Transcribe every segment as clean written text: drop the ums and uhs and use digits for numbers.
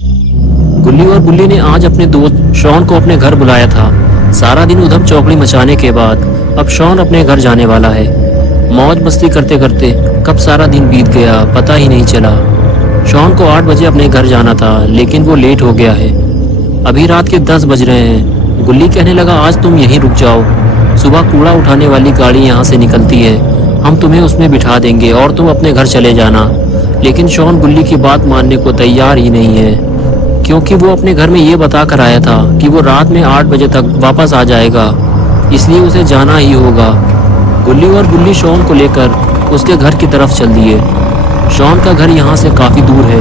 गुल्ली और बुल्ली ने आज अपने दोस्त शॉन को अपने घर बुलाया था। सारा दिन उधम चौकड़ी मचाने के बाद अब शॉन अपने घर जाने वाला है। मौज मस्ती करते करते कब सारा दिन बीत गया पता ही नहीं चला। शॉन को 8 बजे अपने घर जाना था, लेकिन वो लेट हो गया है। अभी रात के 10 बज रहे हैं। गुल्ली कहने लगा, आज तुम यहीं रुक जाओ, सुबह कूड़ा उठाने वाली गाड़ी यहाँ से निकलती है, हम तुम्हें उसमें बिठा देंगे और तुम अपने घर चले जाना। लेकिन शॉन गुल्ली की बात मानने को तैयार ही नहीं है, क्योंकि वो अपने घर में ये बता कर आया था कि वो रात में 8 बजे तक वापस आ जाएगा, इसलिए उसे जाना ही होगा। गुल्ली और बुल्ली शॉन को लेकर उसके घर की तरफ चल दिए। शॉन का घर यहाँ से काफ़ी दूर है,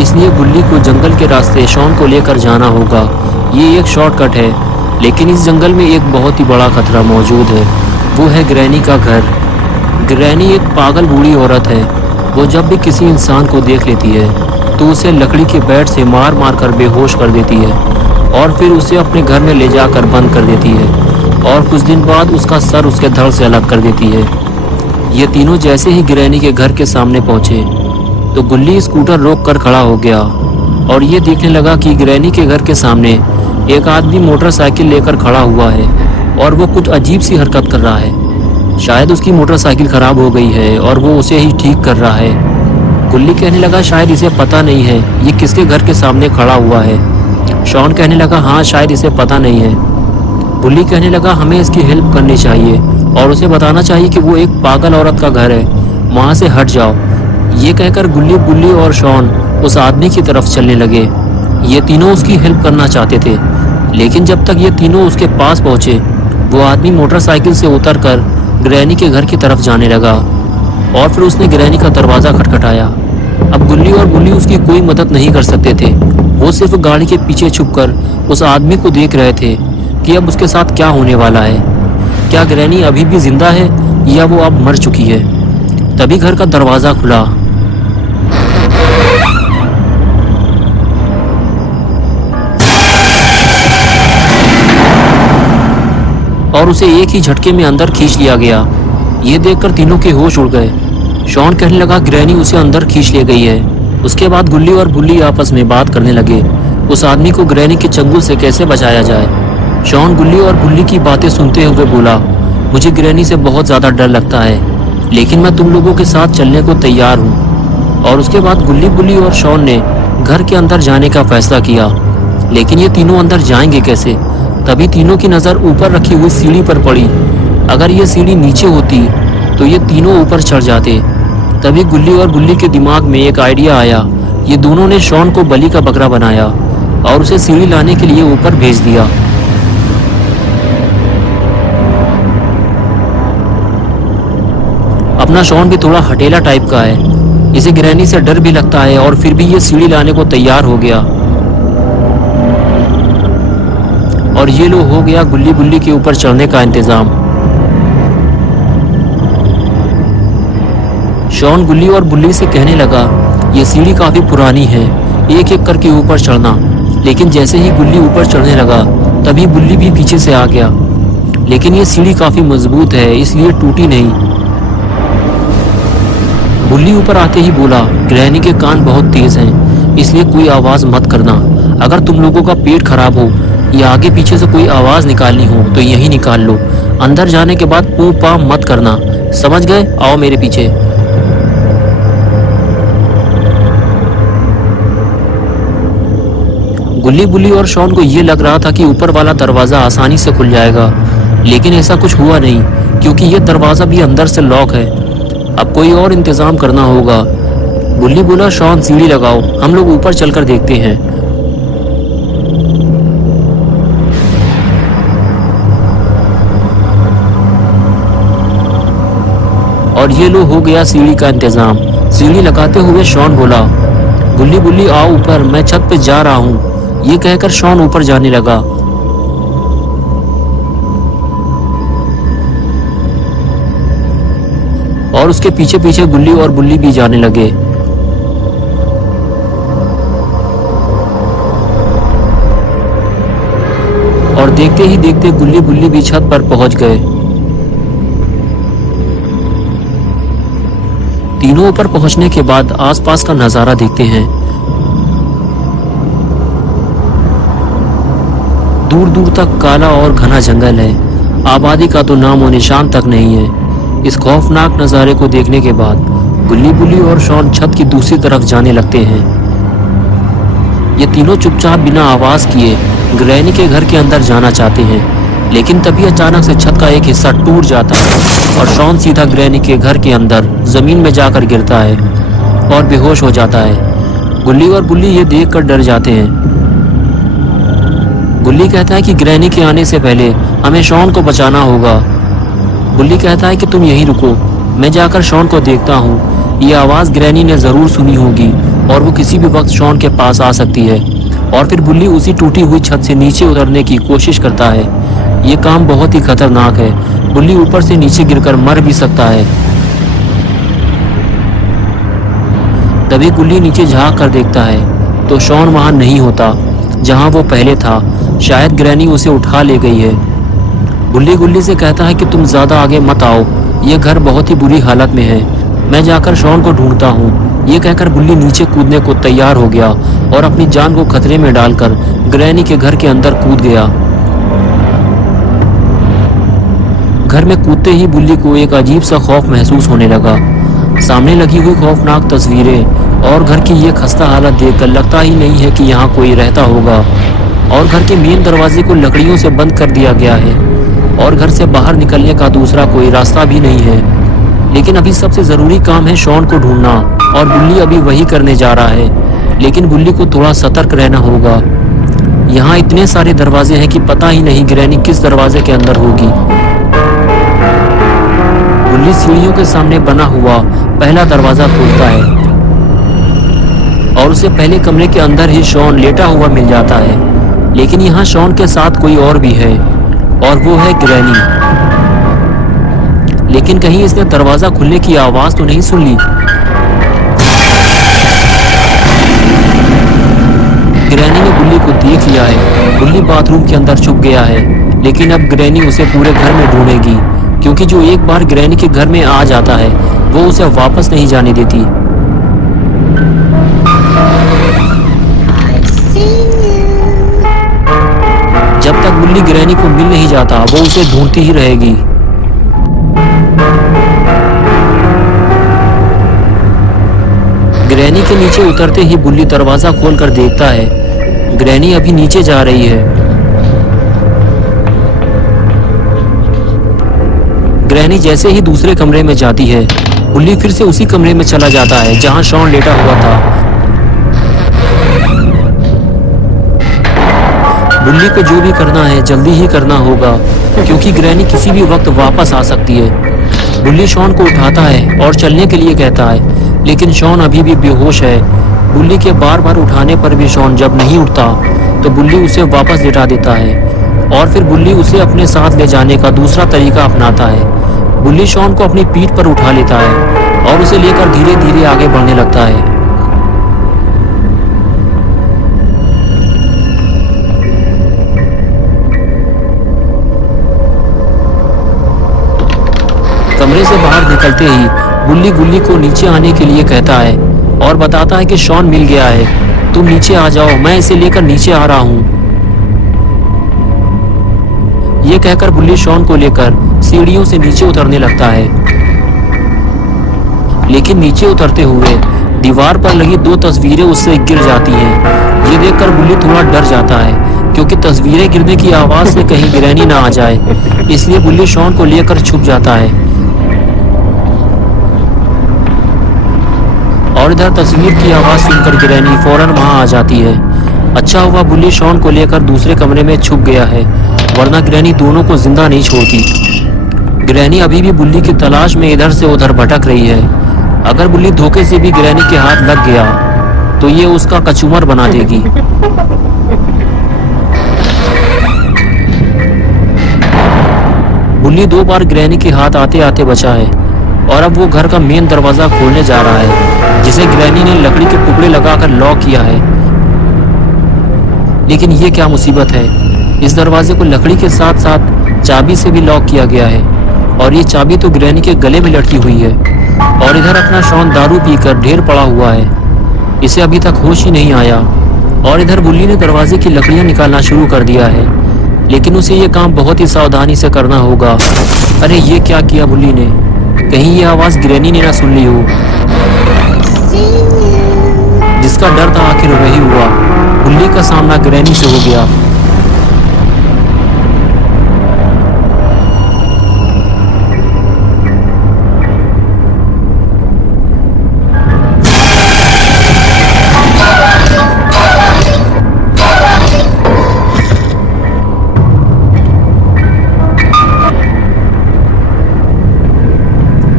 इसलिए गुल्ली को जंगल के रास्ते शॉन को लेकर जाना होगा। ये एक शॉर्टकट है, लेकिन इस जंगल में एक बहुत ही बड़ा खतरा मौजूद है। वो है ग्रैनी का घर। ग्रैनी एक पागल बूढ़ी औरत है। वो जब भी किसी इंसान को देख लेती है तो उसे लकड़ी के बैट से मार मार कर बेहोश कर देती है और फिर उसे अपने घर में ले जाकर बंद कर देती है और कुछ दिन बाद उसका सर उसके धड़ से अलग कर देती है। ये तीनों जैसे ही ग्रैनी के घर के सामने पहुंचे तो गुल्ली स्कूटर रोक कर खड़ा हो गया और ये देखने लगा कि ग्रैनी के घर के सामने एक आदमी मोटरसाइकिल लेकर खड़ा हुआ है और वो कुछ अजीब सी हरकत कर रहा है। शायद उसकी मोटरसाइकिल ख़राब हो गई है और वो उसे ही ठीक कर रहा है। गुल्ली कहने लगा, शायद इसे पता नहीं है ये किसके घर के सामने खड़ा हुआ है। शॉन कहने लगा, हाँ शायद इसे पता नहीं है। गुल्ली कहने लगा, हमें इसकी हेल्प करनी चाहिए और उसे बताना चाहिए कि वो एक पागल औरत का घर है, वहाँ से हट जाओ। ये कहकर गुल्ली, बुल्ली और शॉन उस आदमी की तरफ चलने लगे। ये तीनों उसकी हेल्प करना चाहते थे, लेकिन जब तक ये तीनों उसके पास पहुँचे वो आदमी मोटरसाइकिल से उतरकर ग्रैनी के घर की तरफ जाने लगा और फिर उसने ग्रैनी का दरवाज़ा खटखटाया। अब गुल्ली और बुल्ली उसकी कोई मदद नहीं कर सकते थे। वो सिर्फ गाड़ी के पीछे छुपकर उस आदमी को देख रहे थे कि अब उसके साथ क्या होने वाला है। क्या ग्रैनी अभी भी जिंदा है या वो अब मर चुकी है? तभी घर का दरवाज़ा खुला और उसे एक ही झटके में अंदर खींच लिया गया। ये देखकर तीनों के होश उड़ गए। शॉन कहने लगा, ग्रैनी उसे अंदर खींच ले गई है। उसके बाद गुल्ली और बुल्ली आपस में बात करने लगे, उस आदमी को ग्रैनी के चंगुल से कैसे बचाया जाए। शॉन गुल्ली और बुल्ली की बातें सुनते हुए बोला, मुझे ग्रैनी से बहुत ज़्यादा डर लगता है, लेकिन मैं तुम लोगों के साथ चलने को तैयार हूँ। और उसके बाद गुल्ली, बुल्ली और शॉन ने घर के अंदर जाने का फैसला किया, लेकिन ये तीनों अंदर जाएंगे कैसे? तभी तीनों की नज़र ऊपर रखी हुई सीढ़ी पर पड़ी। अगर ये सीढ़ी नीचे होती तो ये तीनों ऊपर चढ़ जाते। तभी गुल्ली और बुल्ली के दिमाग में एक आइडिया आया। ये दोनों ने शॉन को बलि का बकरा बनाया और उसे सीढ़ी लाने के लिए ऊपर भेज दिया। अपना शॉन भी थोड़ा हटेला टाइप का है, इसे ग्रैनी से डर भी लगता है और फिर भी ये सीढ़ी लाने को तैयार हो गया। और ये लो हो गया गुल्ली बुल्ली के ऊपर चढ़ने का इंतजाम। शॉन गुल्ली और बुल्ली से कहने लगा, ये सीढ़ी काफ़ी पुरानी है, एक एक करके ऊपर चढ़ना। लेकिन जैसे ही गुल्ली ऊपर चढ़ने लगा तभी बुल्ली भी पीछे से आ गया। लेकिन ये सीढ़ी काफ़ी मजबूत है, इसलिए टूटी नहीं। बुल्ली ऊपर आते ही बोला, ग्रैनी के कान बहुत तेज हैं, इसलिए कोई आवाज़ मत करना। अगर तुम लोगों का पेट खराब हो या आगे पीछे से कोई आवाज़ निकालनी हो तो यही निकाल लो। अंदर जाने के बाद पू पा मत करना, समझ गए? आओ मेरे पीछे। गुल्ली, बुल्ली और शॉन को ये लग रहा था कि ऊपर वाला दरवाज़ा आसानी से खुल जाएगा, लेकिन ऐसा कुछ हुआ नहीं, क्योंकि ये दरवाज़ा भी अंदर से लॉक है। अब कोई और इंतज़ाम करना होगा। बुल्ली बोला, शॉन सीढ़ी लगाओ, हम लोग ऊपर चलकर देखते हैं। और ये लो हो गया सीढ़ी का इंतजाम। सीढ़ी लगाते हुए शॉन बोला, गुल्ली बुल्ली आओ ऊपर, मैं छत पे जा रहा हूँ। ये कहकर शॉन ऊपर जाने लगा। और उसके पीछे पीछे गुल्ली और बुल्ली भी जाने लगे। और देखते ही देखते गुल्ली बुल्ली भी छत पर पहुंच गए। तीनों ऊपर पहुंचने के बाद आसपास का नज़ारा देखते हैं। दूर दूर तक काला और घना जंगल है। आबादी का तो नामो निशान तक नहीं है। इस खौफनाक नज़ारे को देखने के बाद गुल्ली बुल्ली और शॉन छत की दूसरी तरफ जाने लगते हैं। ये तीनों चुपचाप बिना आवाज़ किए ग्रैनी के घर के अंदर जाना चाहते हैं, लेकिन तभी अचानक से छत का एक हिस्सा टूट जाता है और शॉन सीधा ग्रैनी के घर के अंदर ज़मीन में जाकर गिरता है और बेहोश हो जाता है। गुल्ली और बुल्ली ये देखकर डर जाते हैं। गुल्ली कहता है कि ग्रैनी के आने से पहले हमें शॉन को बचाना होगा। बुल्ली कहता है कि तुम यहीं रुको, मैं जाकर शॉन को देखता हूँ। ये आवाज़ ग्रैनी ने ज़रूर सुनी होगी और वो किसी भी वक्त शॉन के पास आ सकती है। और फिर बुल्ली उसी टूटी हुई छत से नीचे उतरने की कोशिश करता है। ये काम बहुत ही खतरनाक है। बुल्ली ऊपर से नीचे गिरकर मर भी सकता है। तभी गुल्ली नीचे झांक कर देखता है तो शॉन वहां नहीं होता जहां वो पहले था। शायद ग्रैनी उसे उठा ले गई है। बुल्ली गुल्ली से कहता है कि तुम ज़्यादा आगे मत आओ, ये घर बहुत ही बुरी हालत में है, मैं जाकर शॉन को ढूंढता हूँ। ये कहकर बुल्ली नीचे कूदने को तैयार हो गया और अपनी जान को खतरे में डालकर ग्रैनी के घर के अंदर कूद गया। घर में कूदते ही बुल्ली को एक अजीब सा खौफ महसूस होने लगा। सामने लगी हुई खौफनाक तस्वीरें और घर की ये खस्ता हालत देखकर लगता ही नहीं है कि यहाँ कोई रहता होगा। और घर के मेन दरवाजे को लकड़ियों से बंद कर दिया गया है और घर से बाहर निकलने का दूसरा कोई रास्ता भी नहीं है। लेकिन अभी सबसे ज़रूरी काम है शॉन को ढूंढना और बुल्ली अभी वही करने जा रहा है। लेकिन बुल्ली को थोड़ा सतर्क रहना होगा। यहाँ इतने सारे दरवाजे हैं कि पता ही नहीं ग्रैनी किस दरवाजे के अंदर होगी। बुल्ली सीढ़ियों के सामने बना हुआ पहला दरवाजा खोलता है और उसे पहले कमरे के अंदर ही शॉन लेटा हुआ मिल जाता है। लेकिन यहाँ शॉन के साथ कोई और भी है और वो है ग्रैनी। लेकिन कहीं इसने दरवाजा खुलने की आवाज तो नहीं सुन ली। ग्रैनी ने बुल्ली को देख लिया है। बुल्ली बाथरूम के अंदर छुप गया है, लेकिन अब ग्रैनी उसे पूरे घर में ढूंढेगी, क्योंकि जो एक बार ग्रैनी के घर में आ जाता है वो उसे वापस नहीं जाने देती। जब तक बुल्ली ग्रैनी को मिल नहीं जाता वो उसे ढूंढती ही रहेगी। ग्रैनी के नीचे उतरते ही बुल्ली दरवाजा खोलकर देखता है ग्रैनी अभी नीचे जा रही है। ग्रैनी जैसे ही दूसरे कमरे में जाती है बुल्ली फिर से उसी कमरे में चला जाता है जहां शॉन लेटा हुआ था। बुल्ली को जो भी करना है जल्दी ही करना होगा, क्योंकि ग्रैनी किसी भी वक्त वापस आ सकती है। बुल्ली शॉन को उठाता है और चलने के लिए कहता है, लेकिन शॉन अभी भी बेहोश है। बुल्ली के बार बार उठाने पर भी शॉन जब नहीं उठता तो बुल्ली उसे वापस लेटा देता है और फिर बुल्ली उसे अपने साथ ले जाने का दूसरा तरीका अपनाता है। बुल्ली शॉन को अपनी पीठ पर उठा लेता है और उसे लेकर धीरे धीरे आगे बढ़ने लगता है। कमरे से बाहर निकलते ही बुल्ली गुल्ली को नीचे आने के लिए कहता है और बताता है कि शॉन मिल गया है, तुम नीचे आ जाओ, मैं इसे लेकर नीचे आ रहा हूँ। ये कहकर बुल्ली शॉन को लेकर सीढ़ियों से नीचे उतरने लगता है। लेकिन नीचे उतरते हुए दीवार पर लगी 2 तस्वीरें उससे गिर जाती हैं। ये देखकर बुल्ली थोड़ा डर जाता है, क्योंकि तस्वीरें गिरने की आवाज से कहीं ग्रैनी ना आ जाए। इसलिए बुल्ली शॉन को लेकर छुप जाता है और इधर तस्वीर की आवाज सुनकर ग्रैनी फौरन वहां आ जाती है। अच्छा हुआ बुल्ली शॉन को लेकर दूसरे कमरे में छुप गया है, वरना ग्रैनी दोनों को जिंदा नहीं छोड़ती। ग्रैनी अभी भी बुल्ली की तलाश में इधर से उधर भटक रही है। अगर बुल्ली धोखे से भी ग्रैनी के हाथ लग गया तो ये उसका कचूमर बना देगी। बुल्ली 2 बार ग्रैनी के हाथ आते आते बचा है और अब वो घर का मेन दरवाजा खोलने जा रहा है, जिसे ग्रैनी ने लकड़ी के टुकड़े लगाकर लॉक किया है। लेकिन ये क्या मुसीबत है, इस दरवाजे को लकड़ी के साथ साथ चाबी से भी लॉक किया गया है और ये चाबी तो ग्रैनी के गले में लटकी हुई है। और इधर अपना शॉन दारू पीकर ढेर पड़ा हुआ है, इसे अभी तक होश ही नहीं आया। और इधर बुल्ली ने दरवाजे की लकड़ियां निकालना शुरू कर दिया है। लेकिन उसे ये काम बहुत ही सावधानी से करना होगा। अरे ये क्या किया बुल्ली ने? कहीं ये आवाज ग्रैनी ने ना सुन ली हो। जिसका डर था आखिर वही हुआ। बुल्ली का सामना ग्रैनी से हो गया।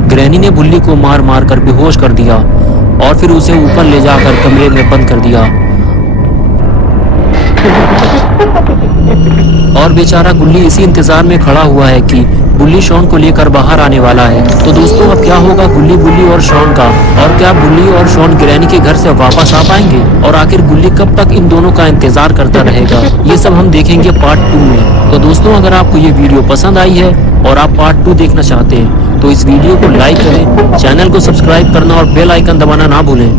ग्रैनी ने बुल्ली को मार मार कर बेहोश कर दिया और फिर उसे ऊपर ले जाकर कमरे में बंद कर दिया। और बेचारा गुल्ली इसी इंतजार में खड़ा हुआ है कि बुल्ली शॉन को लेकर बाहर आने वाला है। तो दोस्तों अब क्या होगा बुल्ली और शॉन का? और क्या बुल्ली और शॉन ग्रैनी के घर से वापस आ पाएंगे? और आखिर गुल्ली कब तक इन दोनों का इंतजार करता रहेगा? ये सब हम देखेंगे पार्ट 2 में। तो दोस्तों अगर आपको ये वीडियो पसंद आई है और आप पार्ट 2 देखना चाहते हैं तो इस वीडियो को लाइक करें, चैनल को सब्सक्राइब करना और बेल आइकन दबाना ना भूलें।